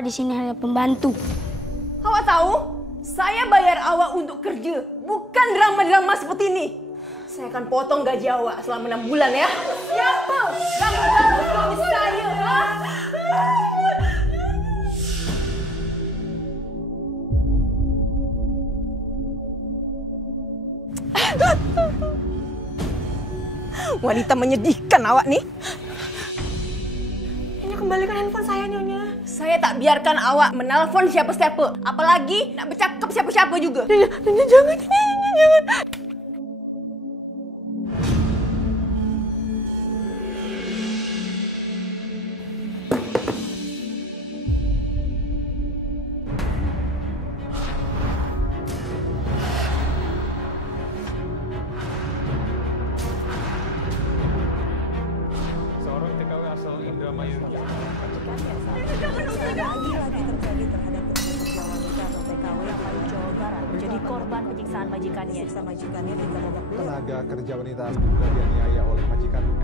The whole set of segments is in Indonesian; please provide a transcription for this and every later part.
awak di sini hanya pembantu. Awak tahu? Saya bayar awak untuk kerja, bukan drama-drama seperti ini. Saya akan potong gaji awak selama 6 bulan ya. Siapa? Kamu suami saya, ha? Wanita menyedihkan awak nih. Nyonya, kembalikan handphone saya, Nyonya. Saya tak biarkan awak menelpon siapa-siapa. Apalagi nak bercakap siapa-siapa juga. Nyonya, jangan, Nyonya, jangan. Seorang TKW asal Indramayu. Menjadi korban penyiksaan majikannya. Tenaga kerja wanita juga dianiaya oleh majikannya.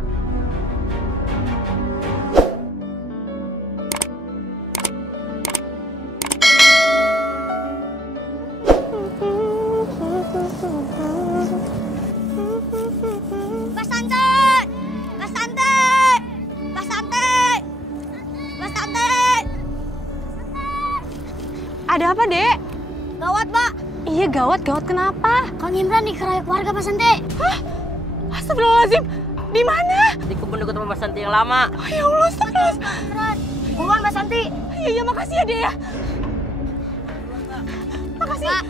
Mbak Santet! Mbak Santet! Mbak Santet! Mbak Santet! Ada apa, Dek? Gawat, Mbak. Iya, gawat kenapa? Kang Imran dikeroyok warga, Mbak Santet. Hah? Astagfirullahaladzim. Di mana? Di kebun dekat rumah Santi yang lama. Oh, ya Allah, astagfirullahaladzim. Buruan, Mbak Santi. Iya, makasih ya, Dek ya. Makasih. Mbak.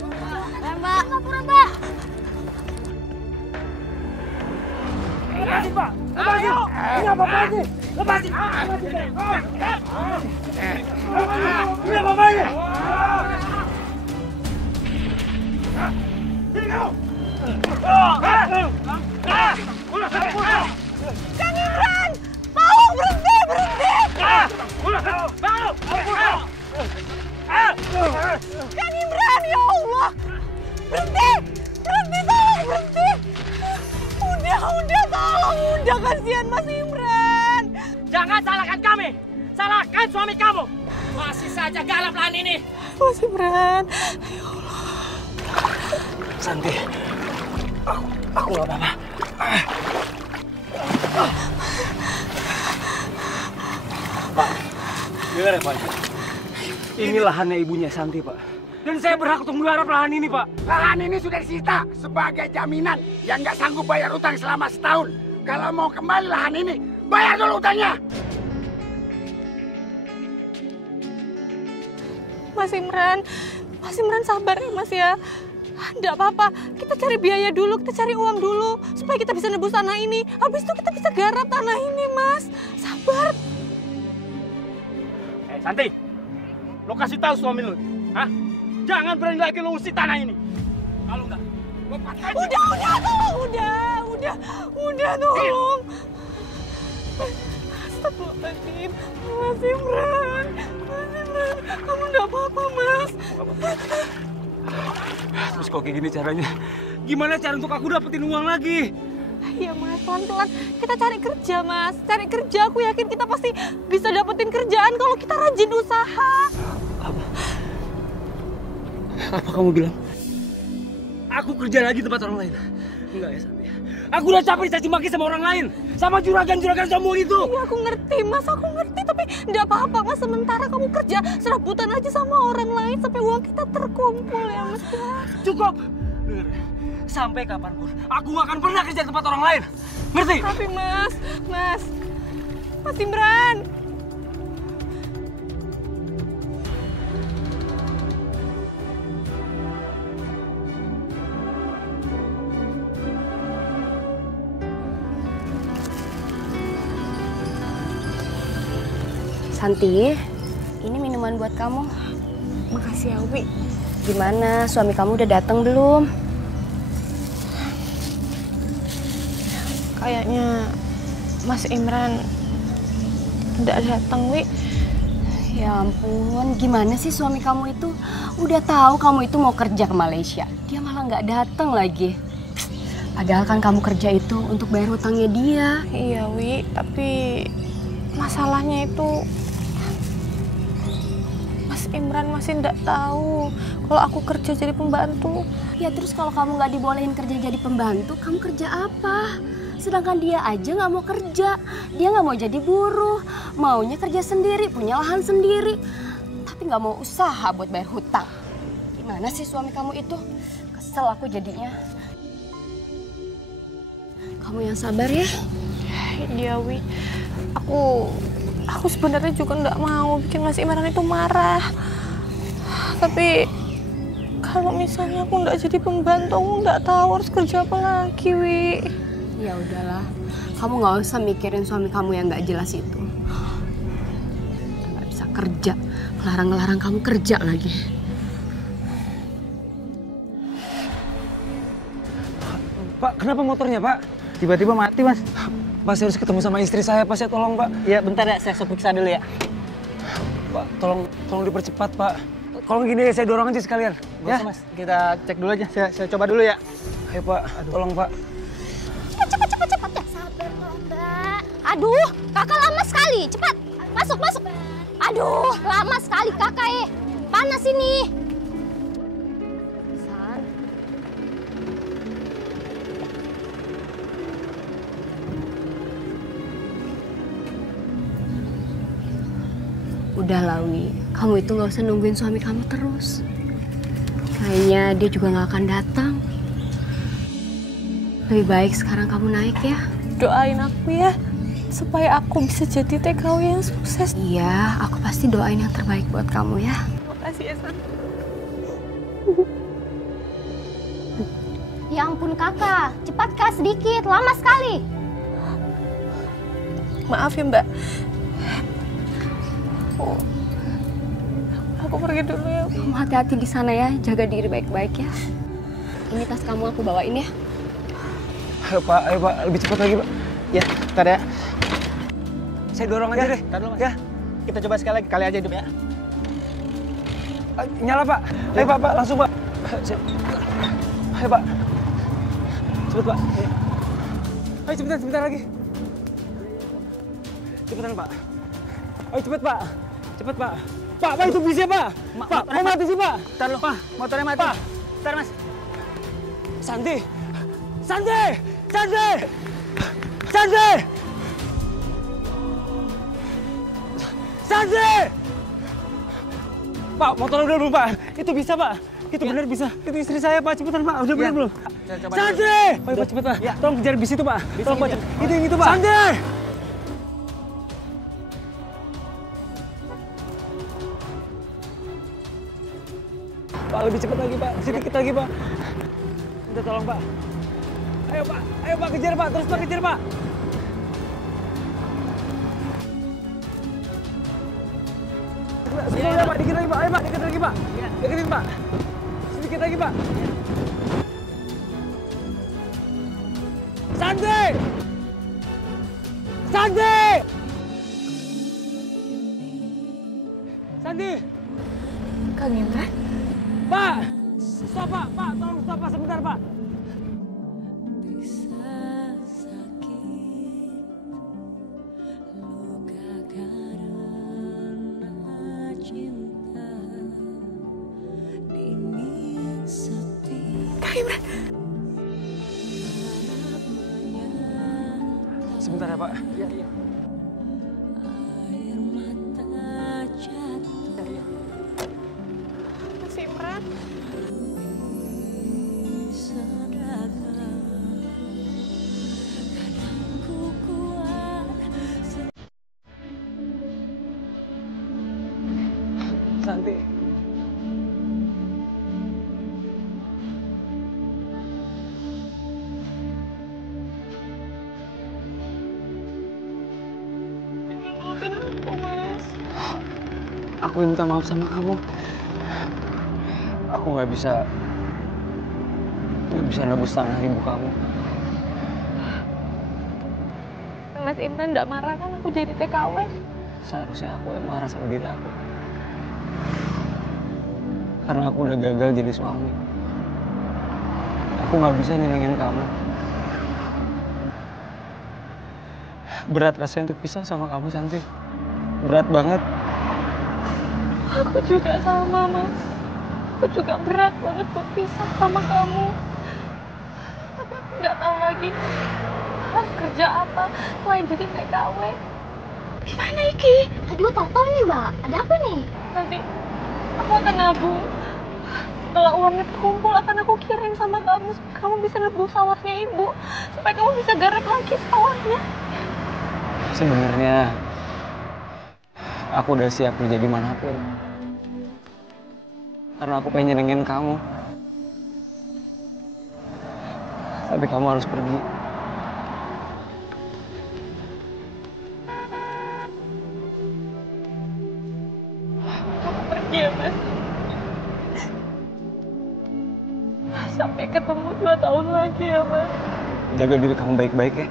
Mbak. Buruan, Mbak. Lepasin, Pak! Lepasin! Ini apa-apaan sih? Lepasin! Ini apa-apaan sih? Sini kamu! Kang Imran! Tolong berhenti! Kang Imran, ya Allah! Berhenti! Tolong berhenti! Udah, tolong, udah, kasihan Mas Imran. Jangan salahkan kami! Salahkan suami kamu! Masih saja galap lahan ini! Mas Imran, ya Allah. Santi, aku gak apa-apa. Pak, dengar ya Pak. Ini lahannya ibunya Santi, Pak. Dan saya berhak untuk menggarap lahan ini, Pak. Lahan ini sudah disita sebagai jaminan yang nggak sanggup bayar utang selama setahun. Kalau mau kembali lahan ini, bayar dulu utangnya. Mas Imran sabar ya Mas ya. Nggak apa-apa, kita cari biaya dulu, kita cari uang dulu. Supaya kita bisa nebus tanah ini. Habis itu kita bisa garap tanah ini, Mas. Sabar. Santi, lo kasih tahu suami lo, hah? Jangan berani lagi lo usir tanah ini. Kalau enggak, gue patahin. Udah, tolong. Astagfirullahaladzim, Mas Imran, kamu enggak apa-apa, Mas. Terus kok kayak gini caranya? Gimana cara untuk aku dapetin uang lagi? Iya Mas, pelan-pelan. Kita cari kerja Mas, cari kerja. Aku yakin kita pasti bisa dapetin kerjaan kalau kita rajin usaha. Apa kamu bilang? Aku kerja lagi tempat orang lain? Enggak ya Santi. Aku udah capek dicaci maki sama orang lain. Sama juragan-juragan sombong itu. Iya aku ngerti Mas, aku ngerti. Tapi enggak apa-apa Mas. Sementara kamu kerja serabutan aja sama orang lain sampai uang kita terkumpul ya Mas. Cukup. Dengar ya. Sampai kapanpun aku gak akan pernah kerja di tempat orang lain. Ngerti? Tapi Mas Imran. Santi, ini minuman buat kamu. Makasih ya Upi. Gimana, suami kamu udah datang belum? Kayaknya Mas Imran udah datang, Wi. Ya ampun, gimana sih suami kamu itu? Udah tahu kamu itu mau kerja ke Malaysia, dia malah nggak datang lagi. Padahal kan kamu kerja itu untuk bayar hutangnya dia. Iya, Wi. Tapi masalahnya itu Imran masih nggak tahu kalau aku kerja jadi pembantu. Ya terus kalau kamu nggak dibolehin kerja jadi pembantu, kamu kerja apa? Sedangkan dia aja nggak mau kerja, dia nggak mau jadi buruh, maunya kerja sendiri, punya lahan sendiri, tapi nggak mau usaha buat bayar hutang. Gimana sih suami kamu itu? Kesel aku jadinya. Kamu yang sabar ya. Iya, Wi. Aku sebenarnya juga nggak mau bikin Mas Imran itu marah. Tapi kalau misalnya aku nggak jadi pembantu, aku nggak tahu harus kerja apa lagi, Wi. Ya udahlah, kamu nggak usah mikirin suami kamu yang nggak jelas itu. Nggak bisa kerja, ngelarang-ngelarang kamu kerja lagi. Pak, kenapa motornya, Pak? Tiba-tiba mati, Mas. Pak, saya harus ketemu sama istri saya, Pak. Saya tolong, Pak. Ya, bentar ya, saya periksa dulu ya. Pak, tolong dipercepat, Pak. Kalau gini saya dorong aja sekalian. Ya, Mas. Kita cek dulu aja. Saya coba dulu ya. Ayo, Pak. Tolong, Pak. Cepat ya. Sabar loh, Mbak. Aduh, kakak lama sekali. Cepat, masuk. Aduh, lama sekali kakak Panas ini. San. Udah Lawi, kamu itu nggak usah nungguin suami kamu terus. Kayaknya dia juga nggak akan datang. Lebih baik sekarang kamu naik ya. Doain aku ya, supaya aku bisa jadi TKW yang sukses. Iya, aku pasti doain yang terbaik buat kamu ya. Makasih ya, San. Ya ampun kakak, cepat kak sedikit, lama sekali. Maaf ya, Mbak. Aku pergi dulu ya. Kamu hati-hati di sana ya, jaga diri baik-baik ya. Ini tas kamu aku bawain ya. Ayo, Pak. Lebih cepat lagi, Pak. Ya, bentar ya. Saya dorong aja deh. Bentar dulu, Mas. Ya. Kita coba sekali lagi, kali aja hidup ya. Nyala, Pak. Ayo, Pak. Langsung, Pak. Ayo, Pak. Cepet, Pak. Ayo, sebentar lagi. Cepetan, Pak. Ayo, cepet, Pak. Cepet, Pak. Pak, itu bisa, Pak. Pak, mau mati sih, Pak. Bentar lu, Pak. Motornya mati. Pak. Bentar, Mas. Santi. Pak, motor udah belum, Pak? Itu bisa, Pak. Itu benar bisa. Itu istri saya, Pak. Cepetan, Pak. Udah benar belum? Santi! Pak, cepet, Pak. Tolong kejar bis itu, Pak. Tolong, Pak. Itu yang itu, Pak. Santi! Pak, lebih cepat lagi, Pak. Sedikit lagi, Pak. Minta tolong, Pak. Ayo, Pak. Kejar, Pak. Terus, Pak. Kejar, Pak. Sedikit, Pak. Dikit lagi, Pak. Ayo, Pak. Dikit lagi, Pak. Dikitin, Pak. Sedikit lagi, Pak. Santi! Kang Imran? Pak! Stop, Pak. Tolong stop, Pak. Sebentar, Pak. Sebentar ya, Pak. Iya. Mas Imran? Santi. Aku minta maaf sama kamu. Aku nggak bisa nebus tanah ibu kamu. Mas Imran nggak marah kan aku jadi TKW? Seharusnya aku yang marah sama diri aku. Karena aku udah gagal jadi suami. Aku nggak bisa nyenengin kamu. Berat rasanya untuk pisah sama kamu, Santi. Berat banget. Aku juga sama, Mas. Aku juga berat banget berpisah sama kamu. Tapi aku nggak tahu lagi harus kerja apa selain jadi TKW. Gimana iki? Aduh, Toto nih, Mbak. Ada apa nih? Nanti aku akan nabung. Setelah uangnya terkumpul akan aku kirim sama kamu supaya kamu bisa nebus sawahnya ibu, supaya kamu bisa garap lagi sawahnya. Sebenarnya aku udah siap kerja dimanapun. Karena aku pengen nyenengin kamu. Tapi kamu harus pergi. Kamu pergi ya, Mas. Sampai ketemu 2 tahun lagi ya, Mas. Jaga diri kamu baik-baik ya.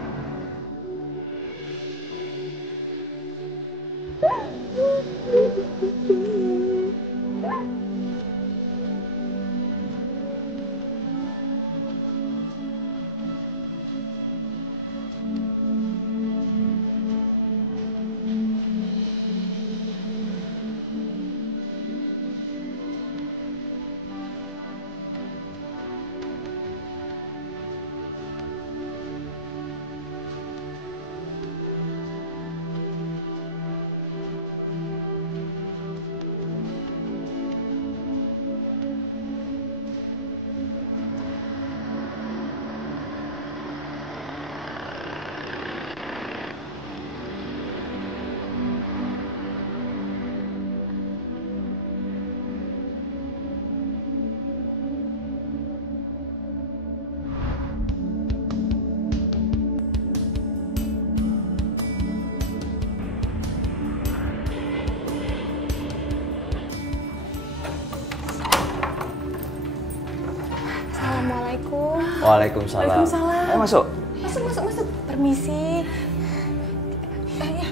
Assalamualaikum. Waalaikumsalam. Waalaikumsalam. Ayo masuk. Masuk. Permisi. Ya.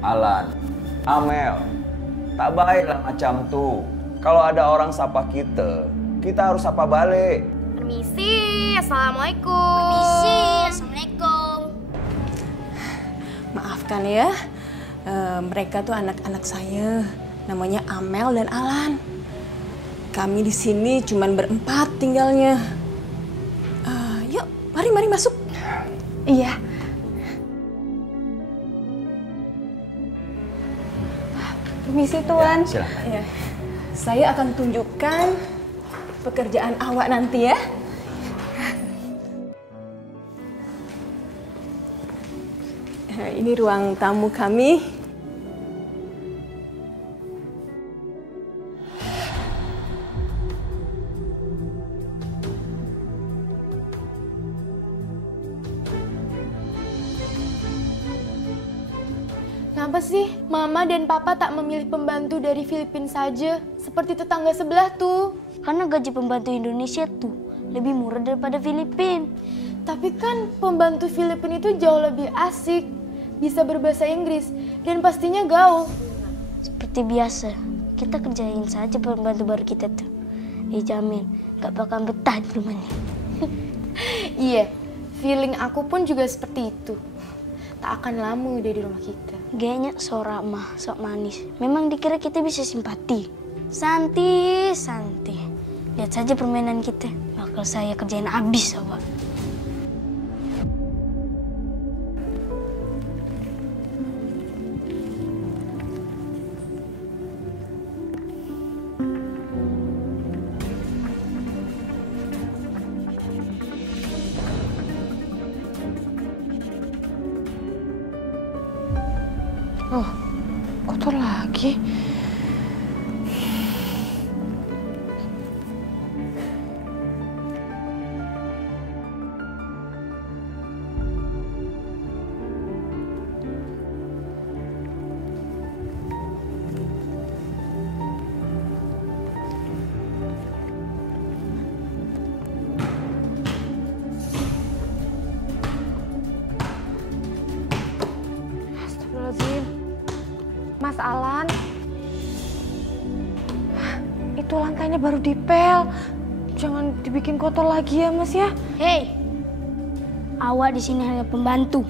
Alan, Amel, tak baiklah macam tuh. Kalau ada orang sapa kita harus sapa balik. Permisi. Assalamualaikum. Permisi. Assalamualaikum. Maafkan ya, mereka tuh anak-anak saya. Namanya Amel dan Alan. Kami di sini cuman berempat tinggalnya. Yuk, mari masuk. Iya. Permisi Tuan. Ya, silakan. Ya. Saya akan tunjukkan pekerjaan awak nanti ya. Ini ruang tamu kami. Kenapa sih Mama dan Papa tak memilih pembantu dari Filipina saja? Seperti tetangga sebelah tuh. Karena gaji pembantu Indonesia tuh lebih murah daripada Filipina. Tapi kan pembantu Filipina itu jauh lebih asik. Bisa berbahasa Inggris dan pastinya gaul. Seperti biasa, kita kerjain saja pembantu baru kita tuh. Dijamin gak bakal betah di rumahnya. Iya, feeling aku pun juga seperti itu. Tak akan lama udah di rumah kita. Gayanya sok ramah, sok manis. Memang dikira kita bisa simpati. Santi. Lihat saja permainan kita. Bakal saya kerjain abis, sobat. Oh, kotor lagi. Mas Alan. Itu lantainya baru dipel. Jangan dibikin kotor lagi ya, Mas ya. Hei, Awa di sini hanya pembantu.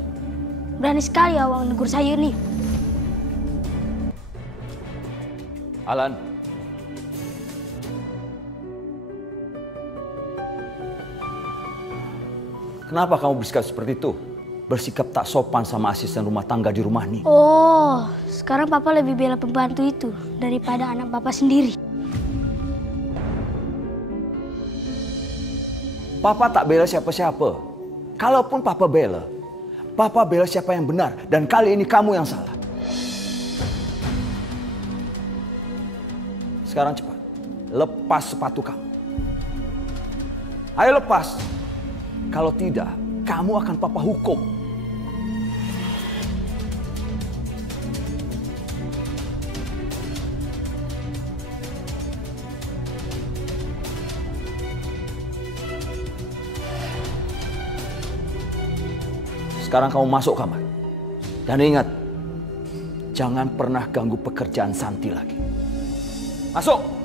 Berani sekali Awa menegur saya nih. Alan. Kenapa kamu bersikap seperti itu? Bersikap tak sopan sama asisten rumah tangga di rumah nih. Oh, sekarang Papa lebih bela pembantu itu daripada anak Papa sendiri. Papa tak bela siapa-siapa. Kalaupun Papa bela siapa yang benar. Dan kali ini kamu yang salah. Sekarang cepat, lepas sepatu kamu. Ayo lepas. Kalau tidak, kamu akan Papa hukum. Sekarang kamu masuk kamar. Dan ingat, jangan pernah ganggu pekerjaan Santi lagi. Masuk!